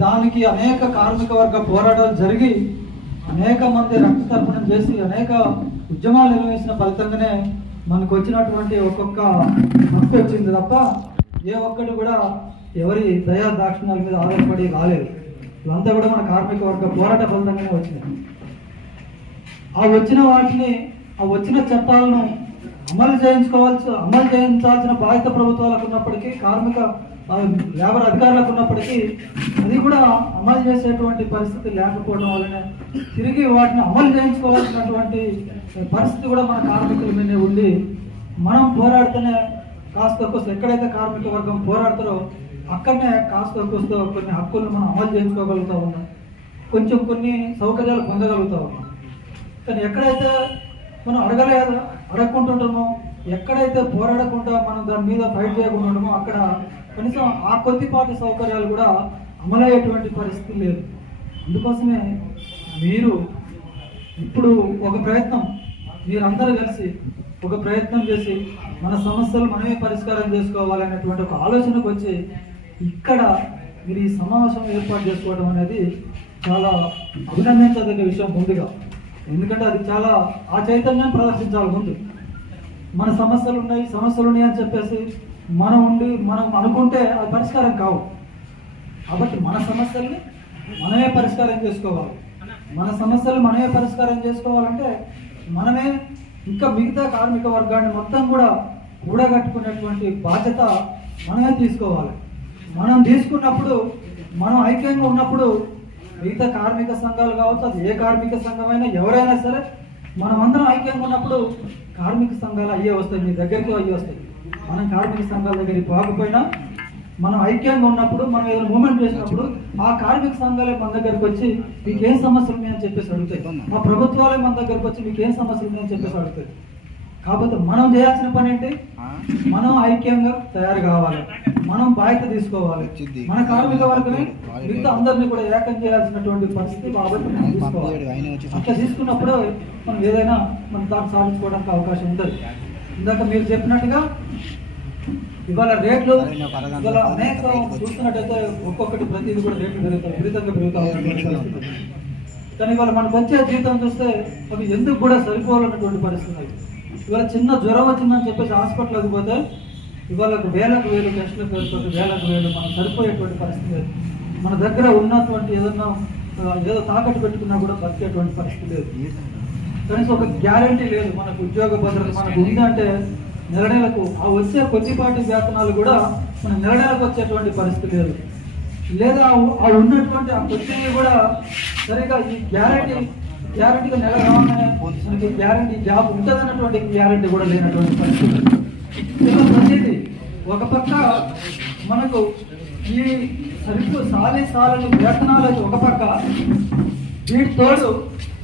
దానికి అనేక కార్మిక వర్గ పోరాటాలు జరిగి అనేక మంది రక్త తర్పణం చేసి అనేక ఉద్యమాలు నిర్వహించిన ఫలితంగానే మనకు వచ్చినటువంటి ఒక్కొక్క హక్కు వచ్చింది తప్ప ఏ ఒక్కటి కూడా ఎవరి దయా దాక్షిణ్యాల మీద ఆధారపడి రాలేదు. ఇవంతా కూడా మన కార్మిక వర్గ పోరాట ఫలితంగానే వచ్చినాయి. ఆ వచ్చిన వాటిని ఆ వచ్చిన చట్టాలను అమలు చేయించుకోవాల్సి అమలు చేయించాల్సిన బాధ్యత ప్రభుత్వాలకు ఉన్నప్పటికీ కార్మిక లేబర్ అధికారులకు ఉన్నప్పటికీ అది కూడా అమలు చేసేటువంటి పరిస్థితి లేకపోవడం వల్లనే తిరిగి వాటిని అమలు చేయించుకోవాల్సినటువంటి పరిస్థితి కూడా మన కార్మికుల మీద ఉంది. మనం పోరాడితేనే కాస్త కోసం ఎక్కడైతే కార్మిక వర్గం పోరాడతారో అక్కడనే కాస్త కోస్త కొన్ని హక్కులను మనం అమలు చేయించుకోగలుగుతా ఉన్నాం. కొంచెం కొన్ని సౌకర్యాలు పొందగలుగుతా ఉన్నాం. కానీ ఎక్కడైతే మనం అడగలేదు అడగకుంటుంటామో ఎక్కడైతే పోరాడకుండా మనం దాని మీద ఫైట్ చేయకుండా ఉంటామో అక్కడ కనీసం ఆ కొద్దిపాటి సౌకర్యాలు కూడా అమలయ్యేటువంటి పరిస్థితి లేదు. అందుకోసమే మీరు ఇప్పుడు ఒక ప్రయత్నం మీరందరూ కలిసి ఒక ప్రయత్నం చేసి మన సమస్యలు మనమే పరిష్కారం చేసుకోవాలనేటువంటి ఒక ఆలోచనకు వచ్చి ఇక్కడ మీరు ఈ సమావేశం ఏర్పాటు చేసుకోవడం అనేది చాలా అభినందించదగ్గ విషయం ముందుగా. ఎందుకంటే అది చాలా ఆ చైతన్యం ప్రదర్శించాలి ముందు. మన సమస్యలు ఉన్నాయి సమస్యలు ఉన్నాయి అని చెప్పేసి మనం ఉండి మనం అనుకుంటే అది పరిష్కారం కావు. కాబట్టి మన సమస్యల్ని మనమే పరిష్కారం చేసుకోవాలి. మన సమస్యలు మనమే పరిష్కారం చేసుకోవాలంటే మనమే ఇంకా మిగతా కార్మిక వర్గాన్ని మొత్తం కూడా కూడగట్టుకునేటువంటి బాధ్యత మనమే తీసుకోవాలి. మనం తీసుకున్నప్పుడు మనం ఐక్యంగా ఉన్నప్పుడు మిగతా కార్మిక సంఘాలు కావచ్చు అది ఏ కార్మిక సంఘమైనా ఎవరైనా సరే మనమందరం ఐక్యంగా ఉన్నప్పుడు కార్మిక సంఘాలు అయ్యే వస్తాయి మీ దగ్గరికి అయ్యే వస్తాయి. మనం కార్మిక సంఘాల దగ్గరికి పోకపోయినా మనం ఐక్యంగా ఉన్నప్పుడు మనం ఏదైనా మూమెంట్ చేసినప్పుడు ఆ కార్మిక సంఘాలే మన దగ్గరకు వచ్చి మీకు ఏం సమస్యలు ఉన్నాయని చెప్పేసి అడుగుతాయి. మా ప్రభుత్వాలే మన దగ్గరకు వచ్చి మీకు ఏం సమస్యలు ఉన్నాయని చెప్పేసి అడుగుతాయి. కాకపోతే మనం చేయాల్సిన పని ఏంటి? మనం ఐక్యంగా తయారు కావాలి. మనం బాధ్యత తీసుకోవాలి. మన కార్మిక వర్గమే మిగతా అందరినీ కూడా ఏకం చేయాల్సినటువంటి పరిస్థితి కాబట్టి మనం తీసుకోవాలి. అట్లా తీసుకున్నప్పుడు మనం ఏదైనా మనం దాన్ని సాధించుకోవడానికి అవకాశం ఉంటుంది. ఇందాక మీరు చెప్పినట్టుగా ఇవాళ రేట్లు ఇవాళ అనేక చూస్తున్నట్టయితే ఒక్కొక్కటి ప్రతిదీ కూడా రేట్లు పెరుగుతాయి విపరీతంగా పెరుగుతా ఉన్నటువంటి పరిస్థితి. కానీ ఇవాళ మనకు వచ్చే జీతం చూస్తే అవి ఎందుకు కూడా సరిపోవాలన్నటువంటి పరిస్థితి ఇవాళ చిన్న జ్వరం వచ్చిందని చెప్పేసి హాస్పిటల్కి పోతే ఇవాళ వేలకు వేలు టెస్టులు పేరుతోటి వేలకు వేలు మనం సరిపోయేటువంటి పరిస్థితి లేదు. మన దగ్గర ఉన్నటువంటి ఏదన్నా ఏదో తాకట్టు పెట్టుకున్నా కూడా బతికేటువంటి పరిస్థితి లేదు. కనీసం ఒక గ్యారంటీ లేదు మనకు ఉద్యోగ భద్రత మనకు ఉందంటే నెల నెలకు ఆ వచ్చే కొద్దిపాటి వేతనాలు కూడా మన నెల నెలకు వచ్చేటువంటి పరిస్థితి లేదు. లేదా ఆ- ఉన్నటువంటి ఆ కొద్దివి కూడా సరిగా ఈ గ్యారంటీ గ్యారంటీగా నెల మనకి గ్యారంటీ జాబ్ ఉంటుందన్నటువంటి గ్యారంటీ కూడా లేనటువంటి పరిస్థితి. ఇలా ప్రతిదీ ఒక పక్క మనకు ఈ సరిపు సాలి సాలని వేతనాలు ఒక పక్క. వీటి తోడు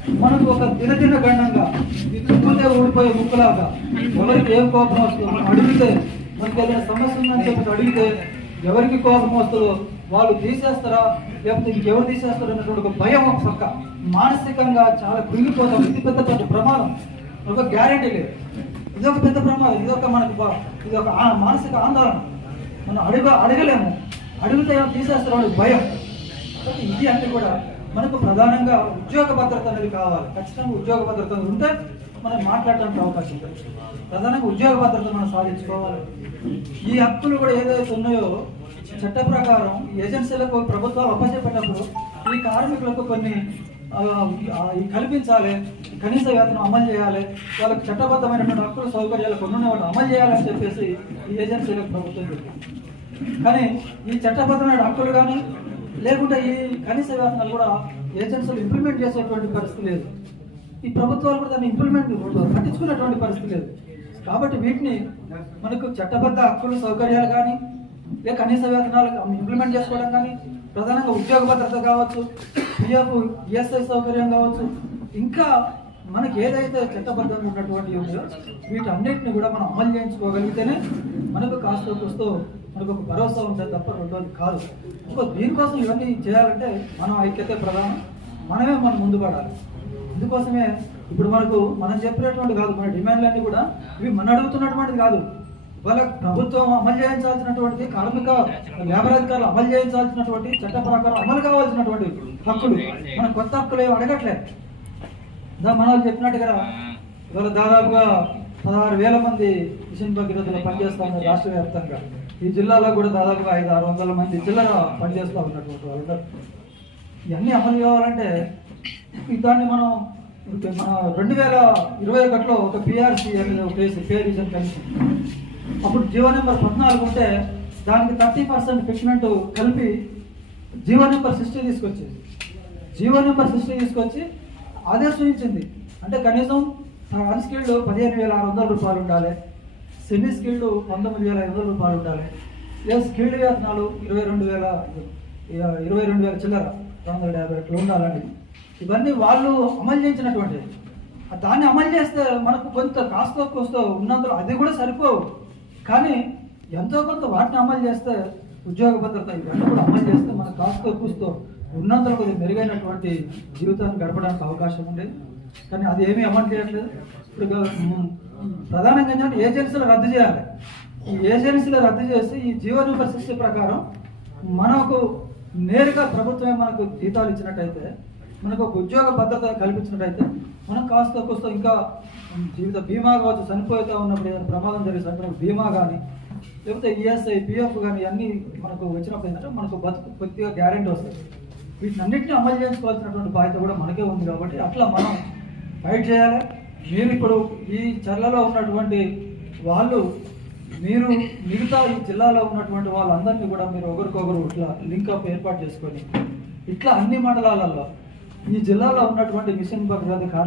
మనకు ఒక దినదిన గండంగా విద్యుత్తుతే ఊడిపోయే ముక్కలాగా ఎవరికి ఏం కోపం వస్తుందో మనం అడిగితే మనకి ఏదైనా సమస్య ఉందని చెప్పి అడిగితే ఎవరికి కోపం వస్తుందో వాళ్ళు తీసేస్తారా? లేకపోతే ఇంకెవరు తీసేస్తారో అన్నటువంటి ఒక భయం ఒక పక్క. మానసికంగా చాలా కృంగిపోతాం ఇది పెద్ద పెద్ద ప్రమాదం. ఒక గ్యారెంటీ లేదు. ఇది ఒక పెద్ద ప్రమాదం. ఇది ఒక మనకు బా- ఇది ఒక మానసిక ఆందోళన. మనం అడుగ అడగలేము. అడిగితే ఏమో తీసేస్తారు వాళ్ళకి భయం. ఇది అంటే కూడా మనకు ప్రధానంగా ఉద్యోగ భద్రత అనేది కావాలి. ఖచ్చితంగా ఉద్యోగ భద్రత ఉంటే మనం మాట్లాడడానికి అవకాశం ఉంటుంది ప్రధానంగా ఉద్యోగ భద్రత మనం సాధించుకోవాలి. ఈ హక్కులు కూడా ఏదైతే ఉన్నాయో చట్ట ప్రకారం ఏజెన్సీలకు ప్రభుత్వాలు అప్పచెప్పేటప్పుడు ఈ కార్మికులకు కొన్ని కల్పించాలి. కనీస వేతనం అమలు చేయాలి. వాళ్ళకి చట్టబద్ధమైనటువంటి హక్కులు సౌకర్యాలు కొన్ని ఉన్నాయి. వాటిని అమలు చేయాలని చెప్పేసి ఈ ఏజెన్సీలకు ప్రభుత్వం చెప్పింది. కానీ ఈ చట్టబద్ధమైన హక్కులు కానీ లేకుంటే ఈ కనీస వేతనాలు కూడా ఏజెన్సీలు ఇంప్లిమెంట్ చేసేటువంటి పరిస్థితి లేదు. ఈ ప్రభుత్వాలు కూడా దాన్ని ఇంప్లిమెంట్ పట్టించుకునేటువంటి పరిస్థితి లేదు. కాబట్టి వీటిని మనకు చట్టబద్ధ హక్కులు సౌకర్యాలు కానీ లేక కనీస వేతనాలు ఇంప్లిమెంట్ చేసుకోవడం కానీ ప్రధానంగా ఉద్యోగ భద్రత కావచ్చు పిఎఫ్ ఈఎస్ఐ సౌకర్యం కావచ్చు ఇంకా మనకి ఏదైతే చట్టబద్ధంగా ఉన్నటువంటి ఉందో వీటన్నిటిని కూడా మనం అమలు చేయించుకోగలిగితేనే మనకు కాస్త వస్తూ మనకు ఒక భరోసా ఉంటుంది తప్ప రెండోది కాదు. ఇంకో దీనికోసం ఇవన్నీ చేయాలంటే మనం ఐక్యతే ప్రధానం. మనమే మనం ముందు పడాలి. ఇందుకోసమే ఇప్పుడు మనకు మనం చెప్పినటువంటి కాదు మన డిమాండ్లన్నీ కూడా ఇవి మన అడుగుతున్నటువంటిది కాదు. వాళ్ళ ప్రభుత్వం అమలు చేయించాల్సినటువంటి కార్మిక లేబర్ అధికారులు అమలు చేయించాల్సినటువంటి చట్ట ప్రకారం అమలు కావాల్సినటువంటి హక్కులు. మన కొత్త హక్కులు ఏమి అడగట్లేదు. మన వాళ్ళు చెప్పినట్టుగా ఇవాళ దాదాపుగా పదహారు వేల మంది మిషన్ భగీరథలో పనిచేస్తా ఉన్నారు రాష్ట్ర వ్యాప్తంగా. ఈ జిల్లాలో కూడా దాదాపుగా ఐదు ఆరు వందల మంది జిల్లా పనిచేస్తూ ఉన్నటువంటి వాళ్ళు ఇవన్నీ అమలు కావాలంటే దాన్ని మనం మన రెండు వేల ఇరవై ఒకటిలో ఒక పిఆర్సీ అనేది ఒక కేసు పే రీజన్ కమిషన్ అప్పుడు జీవో నెంబర్ పద్నాలుగు ఉంటే దానికి థర్టీ పర్సెంట్ ఫిక్స్మెంట్ కలిపి జీవో నెంబర్ సిక్స్టీ తీసుకొచ్చేది. జీవో నెంబర్ సిక్స్టీ తీసుకొచ్చి ఆదర్శించింది అంటే కనీసం అన్స్కిల్డ్ పదిహేను వేల ఆరు వందల రూపాయలు ఉండాలి. సెమీ స్కిల్డ్ పంతొమ్మిది వేల ఐదు వందల రూపాయలు ఉండాలి. లేదా స్కిల్డ్ వేతనాలు ఇరవై రెండు వేల ఇరవై రెండు వేల చిల్లర రెండు వందల యాభై ఎట్లు ఉండాలండి. ఇవన్నీ వాళ్ళు అమలు చేయించినటువంటిది దాన్ని అమలు చేస్తే మనకు కొంత కాస్త కోస్తో ఉన్నందులో అది కూడా సరిపోవు. కానీ ఎంతో కొంత వాటిని అమలు చేస్తే ఉద్యోగ భద్రత ఇవన్నీ కూడా అమలు చేస్తే మనకు కాస్త కూస్తో ఉన్నంతలో కొద్దిగా మెరుగైనటువంటి జీవితాన్ని గడపడానికి అవకాశం ఉండేది. కానీ అది ఏమీ అమలు చేయట్లేదు. ఇప్పుడు ప్రధానంగా ఏంటంటే ఏజెన్సీలు రద్దు చేయాలి. ఈ ఏజెన్సీలు రద్దు చేసి ఈ జీవో శిక్ష ప్రకారం మనకు నేరుగా ప్రభుత్వమే మనకు జీతాలు ఇచ్చినట్టయితే మనకు ఒక ఉద్యోగ భద్రత కల్పించినట్టయితే మనం కాస్త కోస్త ఇంకా జీవిత బీమా కావచ్చు చనిపోతూ ఉన్నప్పుడు ఏదైనా ప్రమాదం జరిగి బీమా కానీ లేకపోతే ఈఎస్ఐ పిఎఫ్ కానీ అన్నీ మనకు వచ్చినప్పుడు ఏంటంటే మనకు బతుకు కొద్దిగా గ్యారెంటీ వస్తుంది. వీటినన్నింటినీ అమలు చేసుకోవాల్సినటువంటి బాధ్యత కూడా మనకే ఉంది కాబట్టి అట్లా మనం ఫైట్ చేయాలి? మీరు ఇప్పుడు ఈ చర్లలో ఉన్నటువంటి వాళ్ళు మీరు మిగతా ఈ జిల్లాలో ఉన్నటువంటి వాళ్ళందరినీ కూడా మీరు ఒకరికొకరు ఇట్లా లింకప్ ఏర్పాటు చేసుకొని ఇట్లా అన్ని మండలాలలో ఈ జిల్లాలో ఉన్నటువంటి మిషన్ భగీరథ కార్మికులు